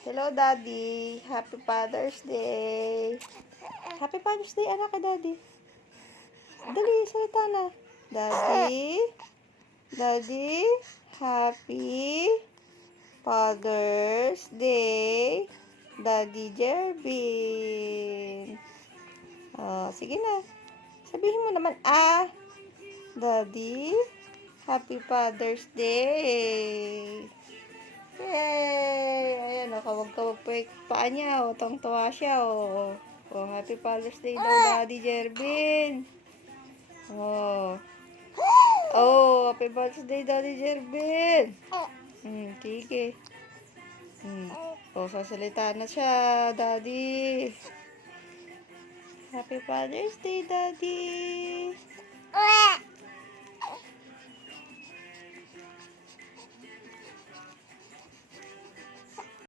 Hello, Daddy. Happy Father's Day. Happy Father's Day, anak ka, Daddy. Dali, salita na. Daddy. Daddy. Happy Father's Day. Daddy Jervin. Oh, sige na. Sabihin mo naman, Daddy. Happy Father's Day. Yay! Ayan, kawag-kawag pa yung paa niya. Tawang-tawa siya. Happy Father's Day daw, Daddy Jervin. Happy Father's Day, Daddy Jervin. Sige. Sasalita na siya, Daddy. Happy Father's Day, Daddy.